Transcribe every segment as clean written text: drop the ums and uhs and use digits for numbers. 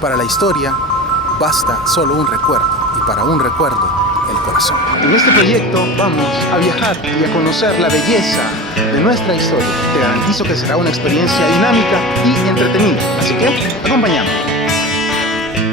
Para la historia basta solo un recuerdo, y para un recuerdo, el corazón. En este proyecto vamos a viajar y a conocer la belleza de nuestra historia. Te garantizo que será una experiencia dinámica y entretenida, así que acompáñame.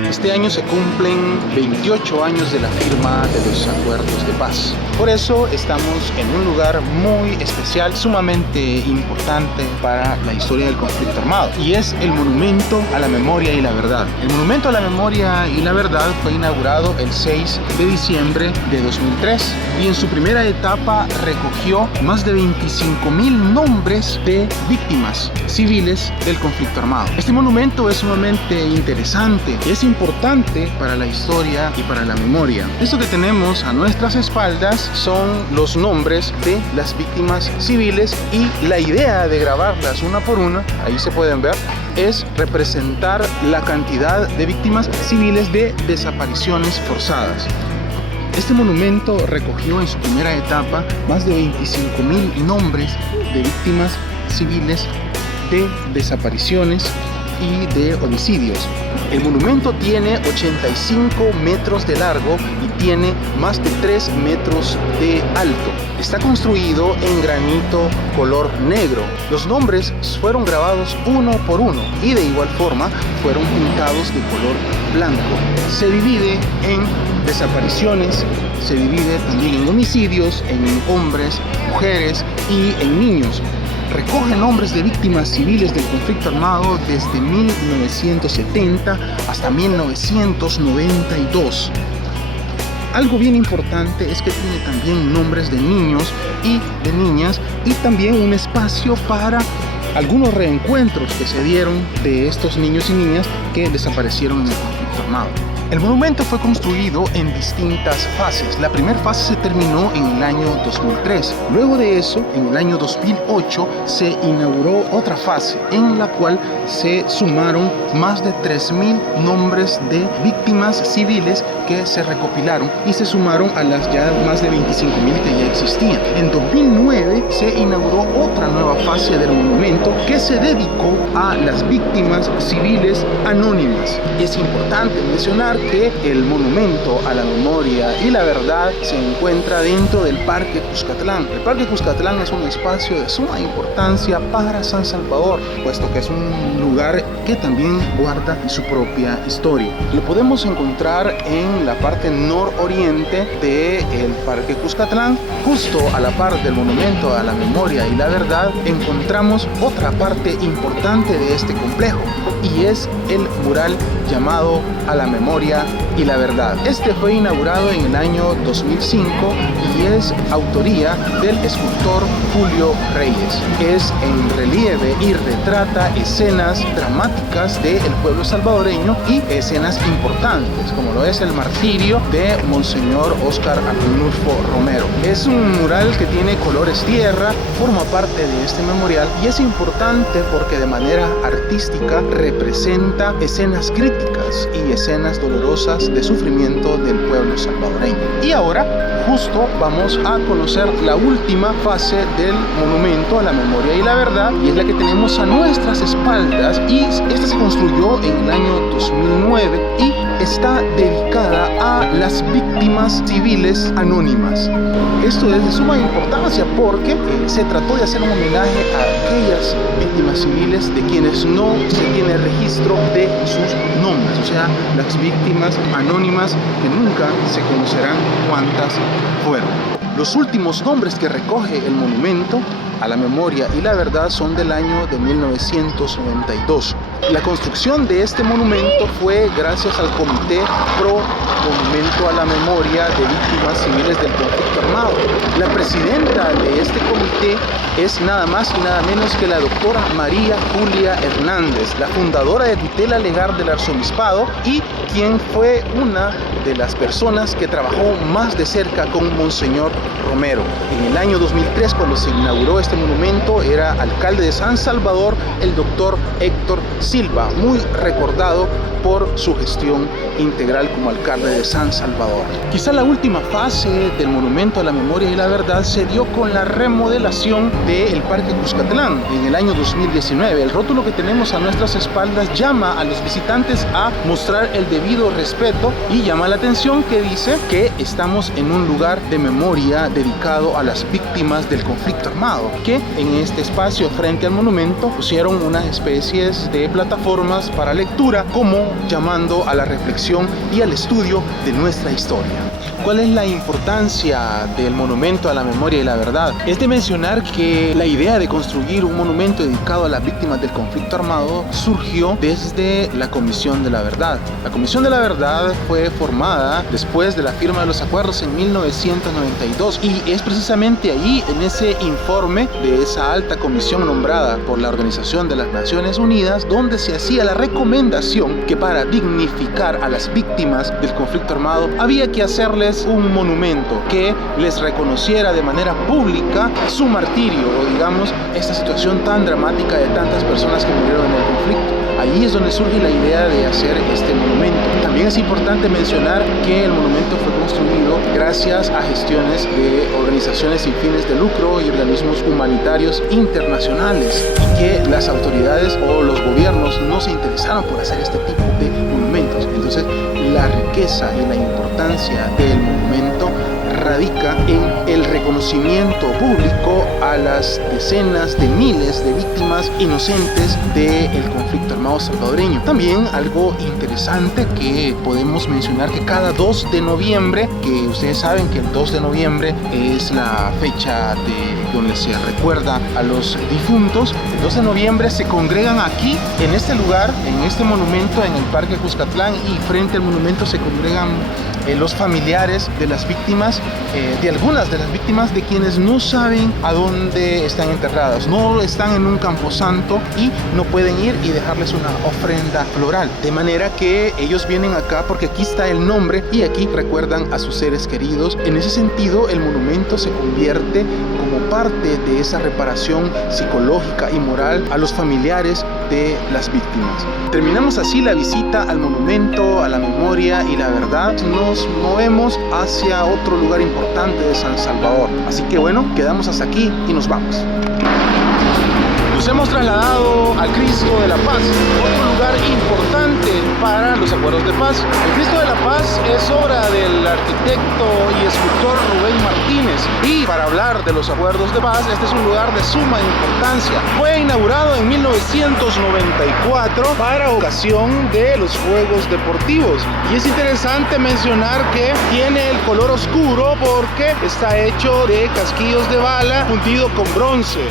Este año se cumplen 28 años de la firma de los acuerdos de paz. Por eso estamos en un lugar muy especial, sumamente importante para la historia del conflicto armado, y es el Monumento a la Memoria y la Verdad. El Monumento a la Memoria y la Verdad fue inaugurado el 6 de diciembre de 2003 y en su primera etapa recogió más de 25,000 nombres de víctimas civiles del conflicto armado. Este monumento es sumamente interesante, es importante para la historia y para la memoria. Esto que tenemos a nuestras espaldas son los nombres de las víctimas civiles, y la idea de grabarlas una por una, ahí se pueden ver, es representar la cantidad de víctimas civiles de desapariciones forzadas. Este monumento recogió en su primera etapa más de 25,000 nombres de víctimas civiles de desapariciones y de homicidios. El monumento tiene 85 metros de largo y tiene más de 3 metros de alto. Está construido en granito color negro. Los nombres fueron grabados uno por uno y de igual forma fueron pintados de color blanco. Se divide en desapariciones, se divide también en homicidios, en hombres, mujeres y en niños. Recoge nombres de víctimas civiles del conflicto armado desde 1970 hasta 1992. Algo bien importante es que tiene también nombres de niños y de niñas, y también un espacio para algunos reencuentros que se dieron de estos niños y niñas que desaparecieron en el conflicto armado. El monumento fue construido en distintas fases. La primera fase se terminó en el año 2003. Luego de eso, en el año 2008, se inauguró otra fase en la cual se sumaron más de 3,000 nombres de víctimas civiles que se recopilaron y se sumaron a las ya más de 25,000 que ya existían. En 2009 se inauguró otra nueva fase del monumento que se dedicó a las víctimas civiles anónimas. Y es importante mencionar que el Monumento a la Memoria y la Verdad se encuentra dentro del Parque Cuscatlán. El Parque Cuscatlán es un espacio de suma importancia para San Salvador, puesto que es un lugar que también guarda su propia historia. Lo podemos encontrar en la parte nororiente del Parque Cuscatlán. Justo a la par del Monumento a la Memoria y la Verdad encontramos otra parte importante de este complejo, y es el mural llamado A la Memoria y la Verdad. Este fue inaugurado en el año 2005 y es autoría del escultor Julio Reyes. Es en relieve y retrata escenas dramáticas del pueblo salvadoreño y escenas importantes, como lo es el martirio de Monseñor Óscar Arnulfo Romero. Es un mural que tiene colores tierra, forma parte de este memorial y es importante porque de manera artística representa escenas críticas y escenas dolorosas de sufrimiento del pueblo salvadoreño. Y ahora justo vamos a conocer la última fase del Monumento a la Memoria y la Verdad, y es la que tenemos a nuestras espaldas, y esta se construyó en el año 2009 y está dedicada a las víctimas civiles anónimas. Esto es de suma importancia porque se trató de hacer un homenaje a aquellas víctimas civiles de quienes no se tiene registro de sus nombres, o sea, las víctimas anónimas que nunca se conocerán cuántas fueron. Los últimos nombres que recoge el Monumento a la Memoria y la Verdad son del año de 1992. La construcción de este monumento fue gracias al Comité Pro Monumento a la Memoria de Víctimas Civiles del Conflicto Armado. La presidenta de este comité es nada más y nada menos que la doctora María Julia Hernández, la fundadora de Tutela Legal del Arzobispado y quien fue una de las personas que trabajó más de cerca con Monseñor Romero. En el año 2003, cuando se inauguró este monumento, era alcalde de San Salvador el doctor Héctor Silva, muy recordado por su gestión integral como alcalde de San Salvador. Quizá la última fase del Monumento a la Memoria y la Verdad se dio con la remodelación del Parque Cuscatlán en el año 2019. El rótulo que tenemos a nuestras espaldas llama a los visitantes a mostrar el debido respeto y llama la atención que dice que estamos en un lugar de memoria dedicado a las víctimas del conflicto armado, que en este espacio frente al monumento pusieron unas especies de plataformas para lectura, como llamando a la reflexión y al estudio de nuestra historia. ¿Cuál es la importancia del Monumento a la Memoria y la Verdad? Es de mencionar que la idea de construir un monumento dedicado a las víctimas del conflicto armado surgió desde la Comisión de la Verdad. La Comisión de la Verdad fue formada después de la firma de los acuerdos en 1992 y es precisamente ahí, en ese informe de esa alta comisión nombrada por la Organización de las Naciones Unidas, donde se hacía la recomendación que para dignificar a las víctimas del conflicto armado había que hacerles un monumento que les reconociera de manera pública su martirio, o digamos, esta situación tan dramática de tantas personas que murieron en el conflicto. Ahí es donde surge la idea de hacer este monumento. También es importante mencionar que el monumento fue construido gracias a gestiones de organizaciones sin fines de lucro y organismos humanitarios internacionales, y que las autoridades o los gobiernos no se interesaron por hacer este tipo de monumentos. Entonces, la riqueza y la importancia del monumento radica en el reconocimiento público a las decenas de miles de víctimas inocentes del conflicto armado salvadoreño. También algo interesante que podemos mencionar, que cada 2 de noviembre, que ustedes saben que el 2 de noviembre es la fecha donde se recuerda a los difuntos, el 2 de noviembre se congregan aquí, en este lugar, en este monumento, en el Parque Cuscatlán, y frente al monumento se congregan los familiares de las víctimas, de algunas de las víctimas, de quienes no saben a dónde están enterradas, no están en un camposanto y no pueden ir y dejarles una ofrenda floral, de manera que ellos vienen acá porque aquí está el nombre y aquí recuerdan a sus seres queridos. En ese sentido, el monumento se convierte como parte de esa reparación psicológica y moral a los familiares de las víctimas. Terminamos así la visita al Monumento a la Memoria y la Verdad. Nos movemos hacia otro lugar importante de San Salvador. Así que bueno, quedamos hasta aquí y nos vamos. Nos hemos trasladado al Cristo de la Paz, otro lugar importante para los acuerdos de paz. El Cristo de la Paz es obra del arquitecto y escultor Rubén Martínez, y para hablar de los acuerdos de paz, este es un lugar de suma importancia. Fue inaugurado en 1994 para ocasión de los Juegos Deportivos, y es interesante mencionar que tiene el color oscuro porque está hecho de casquillos de bala fundido con bronce.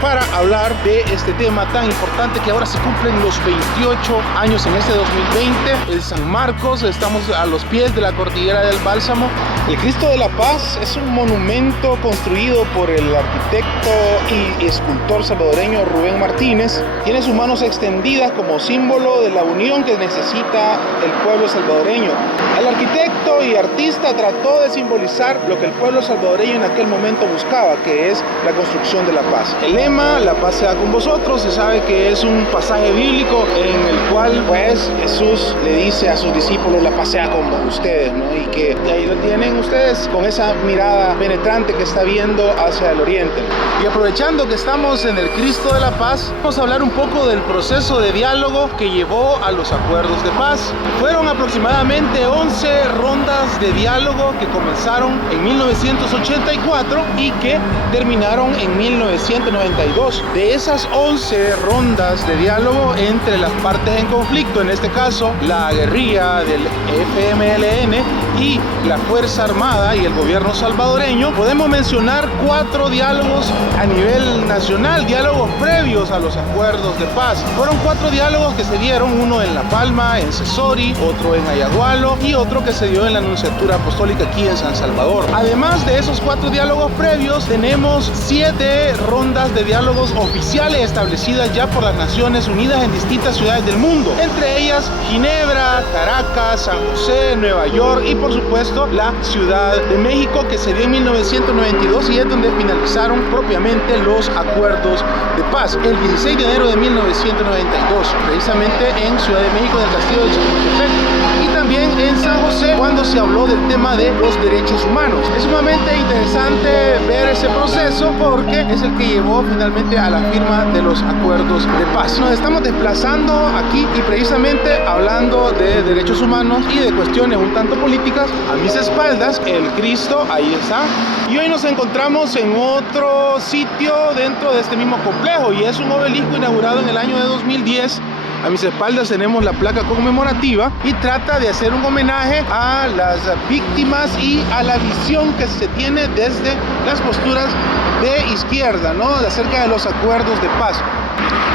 Para hablar de este tema tan importante, que ahora se cumplen los 28 años en este 2020, en San Marcos, estamos a los pies de la Cordillera del Bálsamo. El Cristo de la Paz es un monumento construido por el arquitecto y escultor salvadoreño Rubén Martínez. Tiene sus manos extendidas como símbolo de la unión que necesita el pueblo salvadoreño. El arquitecto y artista trató de simbolizar lo que el pueblo salvadoreño en aquel momento buscaba, que es la construcción de la paz. El lema, la paz sea con vosotros, se sabe que es un pasaje bíblico en el cual pues Jesús le dice a sus discípulos: la paz sea con ustedes, ¿no? Y que ahí lo tienen ustedes con esa mirada penetrante que está viendo hacia el oriente. Y aprovechando que estamos en el Cristo de la Paz, vamos a hablar un poco del proceso de diálogo que llevó a los acuerdos de paz. Fueron aproximadamente 11 rondas de diálogo que comenzaron en 1984 y que terminaron en 1992. De esas 11 rondas de diálogo entre las partes en conflicto, en este caso la guerrilla del FMLN y la Fuerza Armada y el gobierno salvadoreño, podemos mencionar 4 diálogos a nivel nacional, diálogos previos a los acuerdos de paz. Fueron 4 diálogos que se dieron, uno en La Palma, en Sesori, otro en Ayagualo y otro que se dio en la Nunciatura Apostólica aquí en San Salvador. Además de esos 4 diálogos previos, tenemos 7 rondas de diálogos oficiales establecidas ya por las Naciones Unidas en distintas ciudades del mundo, entre ellas Ginebra, Caracas, San José, Nueva York y por supuesto la Ciudad de México, que se dio en 1992 y es donde finalizaron propiamente los acuerdos de paz, el 16 de enero de 1992, precisamente en Ciudad de México, en el castillo de Chapultepec, y también en San José, cuando se habló del tema de los derechos humanos. Es sumamente interesante ver ese proceso porque es el que llevó finalmente a la firma de los acuerdos de paz. Nos estamos desplazando aquí y precisamente hablando de derechos humanos y de cuestiones un tanto políticas. A mis espaldas, el Cristo, ahí está. Y hoy nos encontramos en otro sitio dentro de este mismo complejo y es un obelisco inaugurado en el año de 2010. A mis espaldas tenemos la placa conmemorativa y trata de hacer un homenaje a las víctimas y a la visión que se tiene desde las posturas de izquierda, ¿no? Acerca de los acuerdos de paz.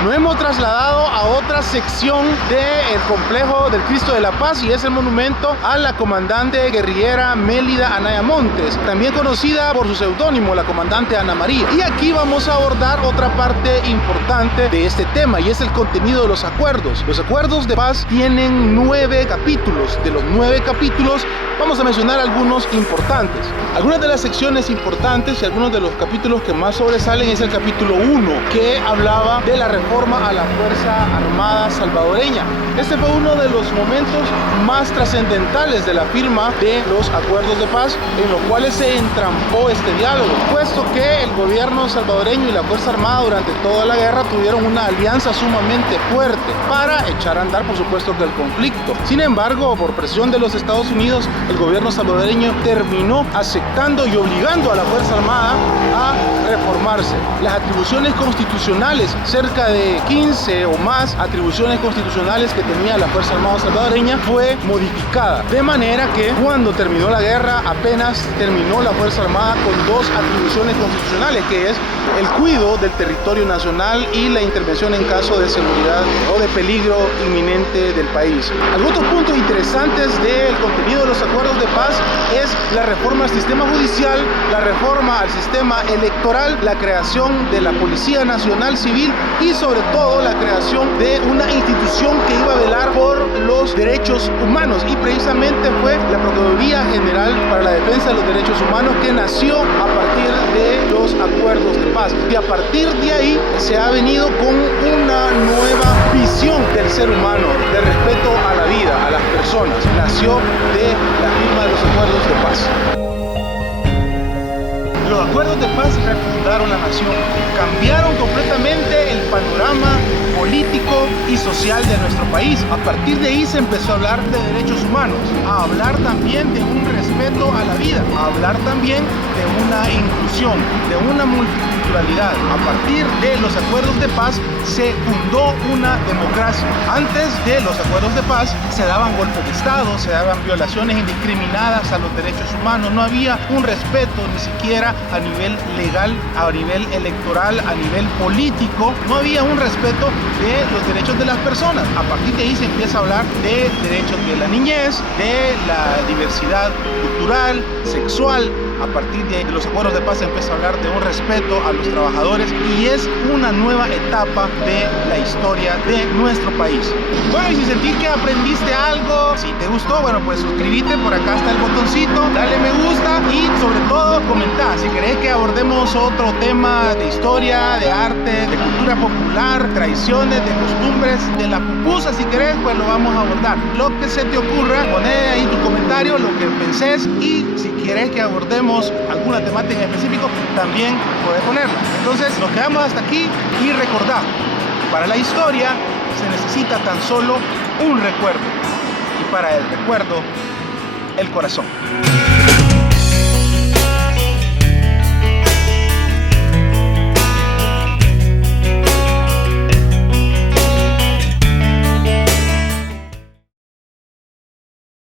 Nos hemos trasladado a otra sección del complejo del Cristo de la Paz y es el monumento a la comandante guerrillera Mélida Anaya Montes, también conocida por su seudónimo, la comandante Ana María. Y aquí vamos a abordar otra parte importante de este tema y es el contenido de los acuerdos. Los acuerdos de paz tienen 9 capítulos. De los 9 capítulos vamos a mencionar algunos importantes. Algunas de las secciones importantes y algunos de los capítulos que más sobresalen es el capítulo 1, que hablaba de la reforma a la Fuerza Armada salvadoreña. Este fue uno de los momentos más trascendentales de la firma de los acuerdos de paz, en los cuales se entrampó este diálogo, puesto que el gobierno salvadoreño y la Fuerza Armada durante toda la guerra tuvieron una alianza sumamente fuerte para echar a andar, por supuesto, que el conflicto. Sin embargo, por presión de los Estados Unidos, el gobierno salvadoreño terminó aceptando y obligando a la Fuerza Armada a reformarse. Las atribuciones constitucionales, cerca de 15 o más atribuciones constitucionales que tenía la Fuerza Armada salvadoreña, fue modificada. De manera que cuando terminó la guerra, apenas terminó la Fuerza Armada con 2 atribuciones constitucionales, que es el cuidado del territorio nacional y la intervención en caso de seguridad o de peligro inminente del país. Algunos puntos interesantes del contenido de los acuerdos de paz es la reforma al sistema judicial, la reforma al sistema electoral, la creación de la Policía Nacional Civil y sobre todo la creación de una institución que iba a velar por los derechos humanos, y precisamente fue la Procuraduría General para la Defensa de los Derechos Humanos, que nació a partir de los acuerdos de paz, y a partir de ahí se ha venido con una nueva visión del ser humano, de respeto a la vida, a las personas. Nació de la firma de los acuerdos de paz. Los acuerdos de paz refundaron la nación, cambiaron completamente el panorama político y social de nuestro país. A partir de ahí se empezó a hablar de derechos humanos, a hablar también de un respeto a la vida, a hablar también de una inclusión, de una multiculturalidad. A partir de los acuerdos de paz se fundó una democracia. Antes de los acuerdos de paz se daban golpes de Estado, se daban violaciones indiscriminadas a los derechos humanos, no había un respeto ni siquiera a nivel legal, a nivel electoral, a nivel político, no había un respeto de los derechos de las personas. A partir de ahí se empieza a hablar de derechos de la niñez, de la diversidad cultural, sexual. A partir de los acuerdos de paz se empieza a hablar de un respeto a los trabajadores y es una nueva etapa de la historia de nuestro país. Bueno, y si sentís que aprendiste algo, si te gustó, bueno, pues suscríbete, por acá está el botoncito, dale me gusta y sobre todo comenta. Si querés que abordemos otro tema de historia, de arte, de cultura popular, tradiciones, de costumbres, de la pupusa, si querés, pues lo vamos a abordar. Lo que se te ocurra, poné ahí tu comentario, lo que pensés, y si querés que abordemos alguna temática en específico, también podés ponerlo. Entonces nos quedamos hasta aquí y recordá, para la historia se necesita tan solo un recuerdo, y para el recuerdo, el corazón.